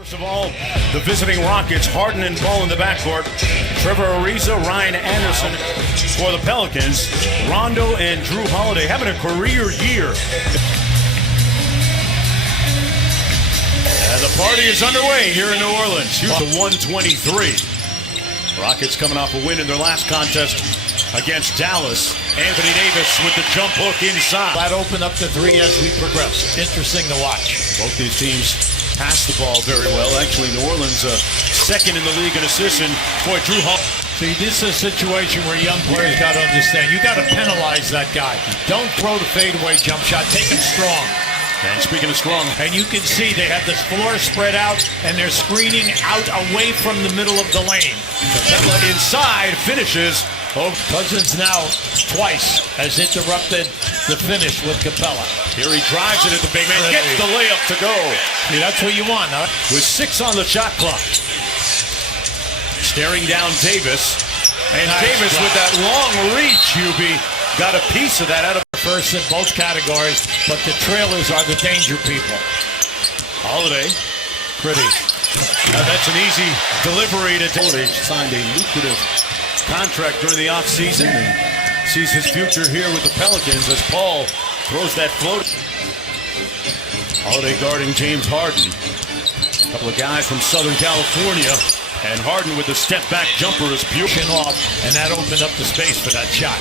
First of all, the visiting Rockets, Harden and Ball in the backcourt. Trevor Ariza, Ryan Anderson for the Pelicans. Rondo and Drew Holiday having a career year. And the party is underway here in New Orleans. Houston 123. Rockets coming off a win in their last contest against Dallas. Anthony Davis with the jump hook inside. That opened up the three as we progress. Interesting to watch. Both these teams pass the ball very well. Actually, New Orleans second in the league in assists. And boy, Drew Holiday. See, this is a situation where young players got to understand. You got to penalize that guy. Don't throw the fadeaway jump shot. Take him strong. And speaking of strong, and you can see they have this floor spread out, and they're screening out away from the middle of the lane. Capella inside finishes. Oh, Cousins now twice has interrupted the finish with Capella. Here he drives it at the big man, gets the layup to go. See, that's what you want, huh? With 6 on the shot clock. Staring down Davis. And nice Davis with that long reach, UB, got a piece of that out of first in both categories, but the trailers are the danger people. Holiday. Pretty. That's an easy delivery to Holiday. Signed a lucrative contract during the offseason and sees his future here with the Pelicans as Paul throws that float. Holiday guarding James Harden. A couple of guys from Southern California. And Harden with the step-back jumper is pushing off, and that opened up the space for that shot.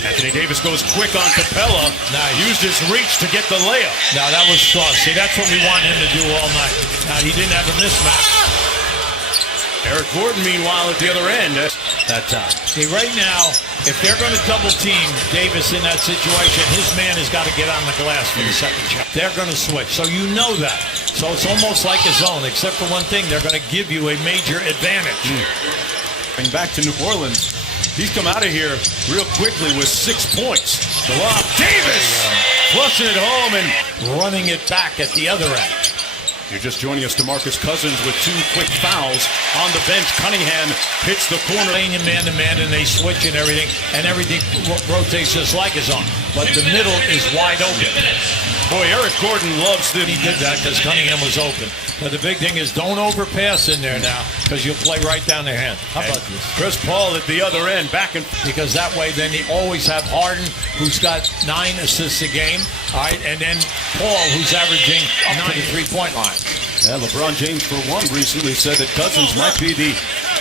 Anthony Davis goes quick on Capella. Nice. Used his reach to get the layup. Now that was strong. See, that's what we want him to do all night. Now he didn't have a mismatch. Eric Gordon, meanwhile, at the other end at that time. See, right now, if they're going to double team Davis in that situation, his man has got to get on the glass for the second shot. They're going to switch, so you know that. So it's almost like a zone, except for one thing, they're going to give you a major advantage. And back to New Orleans. He's come out of here real quickly with 6 points. The lob, Davis flushing it home and running it back at the other end. You're just joining us, DeMarcus Cousins with 2 quick fouls on the bench. Cunningham hits the corner. Playing him man-to-man, and they switch and everything rotates just like his own. But the middle is wide open. Boy, Eric Gordon loves that. He did that because Cunningham was open. But the big thing is don't overpass in there now because you'll play right down their hand. How about this? Chris Paul at the other end, back and because that way then you always have Harden, who's got 9 assists a game, all right, and then Paul, who's averaging up to the three-point line. Yeah, LeBron James, for one, recently said that Cousins might be the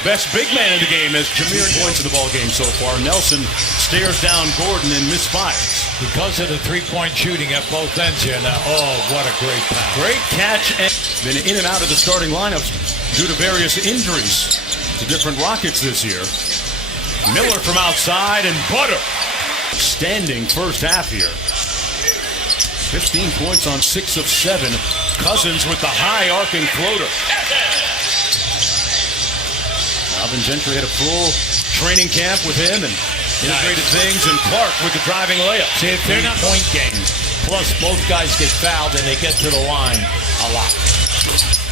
best big man in the game as Jameer points in the ball game so far. Nelson stares down Gordon and misfires. Because of the three-point shooting at both ends here now. Oh, what a great pass. Great catch. And been in and out of the starting lineups due to various injuries to different Rockets this year. Miller from outside and Butter. Standing first half here. 15 points on 6 of 7. Cousins with the high arcing floater. Alvin Gentry had a full training camp with him and integrated things, and Clark with the driving layup. See, if they're not point game, plus both guys get fouled and they get to the line a lot.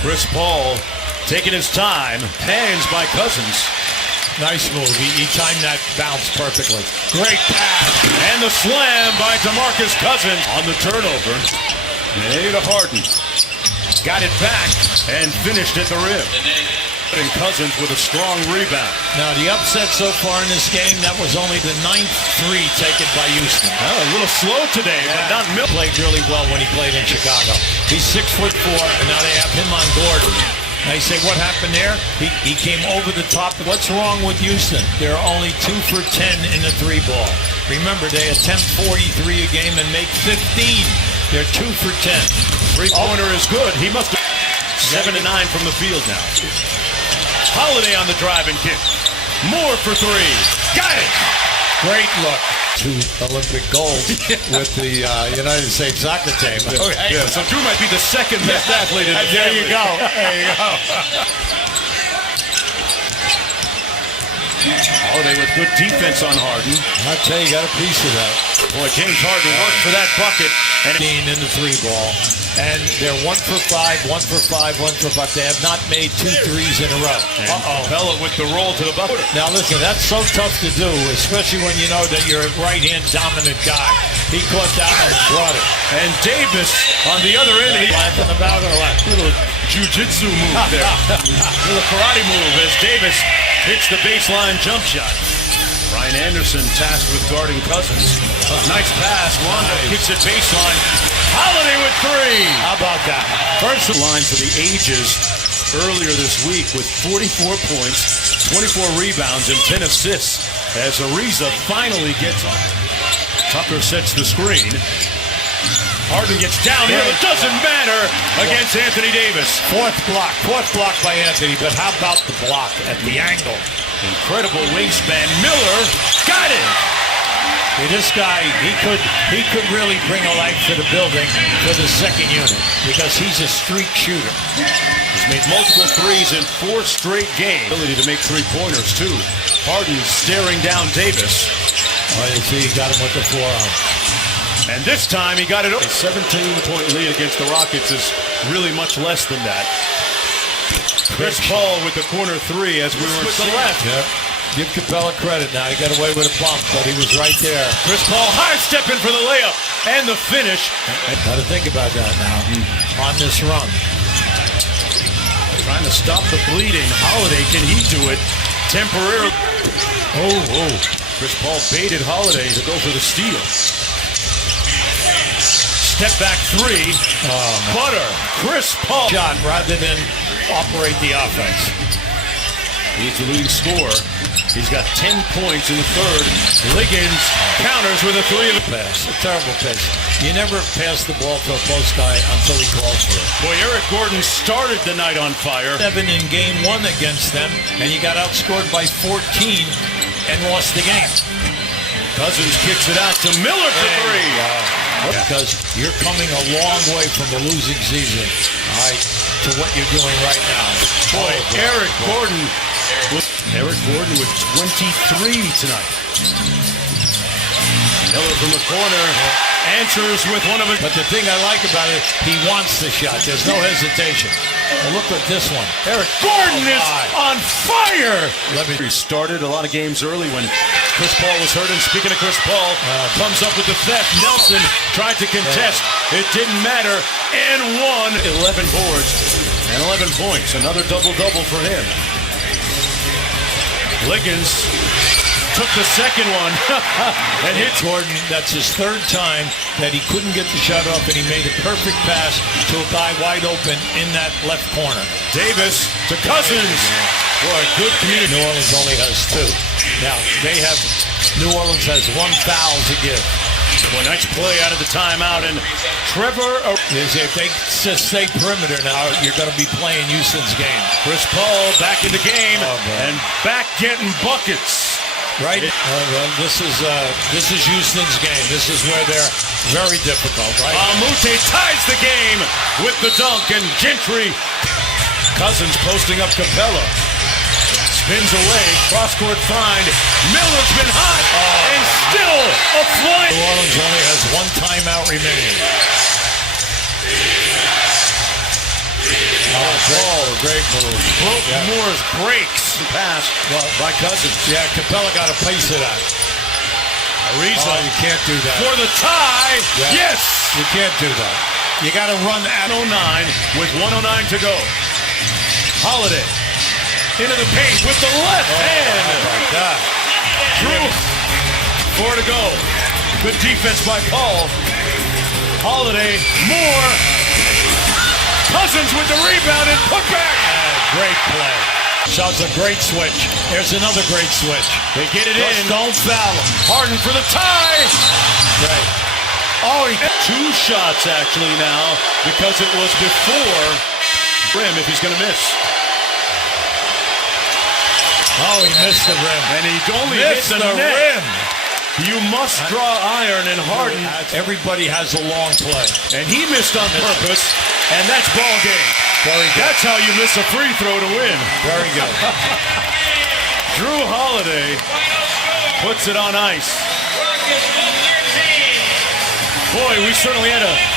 Chris Paul taking his time, hands by Cousins. Nice move. He timed that bounce perfectly. Great pass. And the slam by DeMarcus Cousins on the turnover. And to Harden. Got it back and finished at the rim. And Cousins with a strong rebound. Now the upset so far in this game, that was only the 9th three taken by Houston. Well, a little slow today, but not Miller. Played really well when he played in Chicago. He's 6'4", and now they have him on Gordon. Now you say, what happened there? He came over the top. What's wrong with Houston? They're only 2 for 10 in the 3-ball. Remember, they attempt 43 a game and make 15. They're 2 for 10. Three-pointer is good. He must have 7 to 9 from the field now. Holiday on the drive and kick. Moore for 3. Got it. Great look. 2 Olympic gold with the United States soccer team. Okay. Yeah, so Drew might be the second best athlete in the There you go. There you go. Holiday with good defense on Harden. I tell you, got a piece of that. Boy, James Harden worked for that bucket. And in the 3-ball. And they're 1 for 5, 1 for 5, 1 for 5. They have not made 2 threes in a row. Capella with the roll to the bucket. Now listen, that's so tough to do, especially when you know that you're a right-hand dominant guy. He caught that one and brought it. And Davis on the other end. He Laughing about it a lot. little jiu-jitsu move there. Little karate move as Davis hits the baseline jump shot. Ryan Anderson tasked with guarding Cousins. Nice pass. Rondo kicks it baseline. Holiday with 3. How about that? First line for the ages earlier this week with 44 points, 24 rebounds, and 10 assists as Ariza finally gets on. Tucker sets the screen. Harden gets down here. It doesn't matter against Anthony Davis. Fourth block by Anthony, but how about the block at the angle? Incredible wingspan. Miller got it. See, this guy, he could really bring a life to the building for the second unit because he's a streak shooter. He's made multiple threes in 4 straight games. Ability to make 3-pointers too. Harden staring down Davis. Oh, you see, he got him with the forearm. And this time he got it. A 17-point lead against the Rockets is really much less than that. Chris Paul with the corner 3 as we were to the left. Yep. Give Capella credit now. He got away with a bump, but he was right there. Chris Paul high-stepping for the layup and the finish. Got to think about that now on this run. Trying to stop the bleeding. Holiday, can he do it temporarily? Oh. Chris Paul baited Holiday to go for the steal. Step back 3. Butter. Chris Paul. Shot rather than operate the offense. He's the leading scorer. He's got 10 points in the third. Liggins counters with a 3. Pass. A terrible pass. You never pass the ball to a post guy until he calls for it. Boy, Eric Gordon started the night on fire. 7 in game 1 against them, and you got outscored by 14 and lost the game. Cousins kicks it out to Miller for 3. Because you're coming a long way from a losing season, all right, to what you're doing right now. Boy, Eric Gordon with 23 tonight. Miller from the corner answers with one of it. But the thing I like about it, he wants the shot. There's no hesitation. Well, look at this one. Eric Gordon is on fire. He started a lot of games early when Chris Paul was hurt. And speaking of Chris Paul, comes up with the theft. Nelson tried to contest. It didn't matter. And won. 11 boards and 11 points. Another double-double for him. Liggins took the second one and hit Gordon. That's his 3rd time that he couldn't get the shot off, and he made a perfect pass to a guy wide open in that left corner. Davis to Cousins. Boy, good community. New Orleans only has 2. Now, New Orleans has 1 foul to give. Boy, nice play out of the timeout, and Trevor. If they stay perimeter now, you're going to be playing Houston's game. Chris Paul back in the game and back getting buckets. Right? Well, this is Houston's game. This is where they're very difficult, right? Amute ties the game with the dunk, and Gentry. Cousins posting up Capella. Spins away, cross-court find. Miller's been hot and still afloat. New Orleans only has 1 timeout remaining. Great move. Broke Moore's breaks. Pass by Cousins. Yeah, Capella got a piece of that. Ariza, you can't do that. For the tie. Yeah. Yes. You can't do that. You got to run at 09 with 109 to go. Holiday into the paint with the left hand. Oh my God. Drew. 4 to go. Good defense by Paul. Holiday. Moore. Cousins with the rebound and put back. Great play. Shows a great switch. There's another great switch. They get it in. Don't foul him. Harden for the tie. Right. Oh, he got 2 shots actually now because it was before rim if he's going to miss. Oh, he missed the rim. And he only hit the rim. You must draw iron, and Harden. Everybody has a long play. And he missed on purpose, and that's ball game. Very good. That's how you miss a free throw to win. Very good. Drew Holiday puts it on ice. Boy, we certainly had a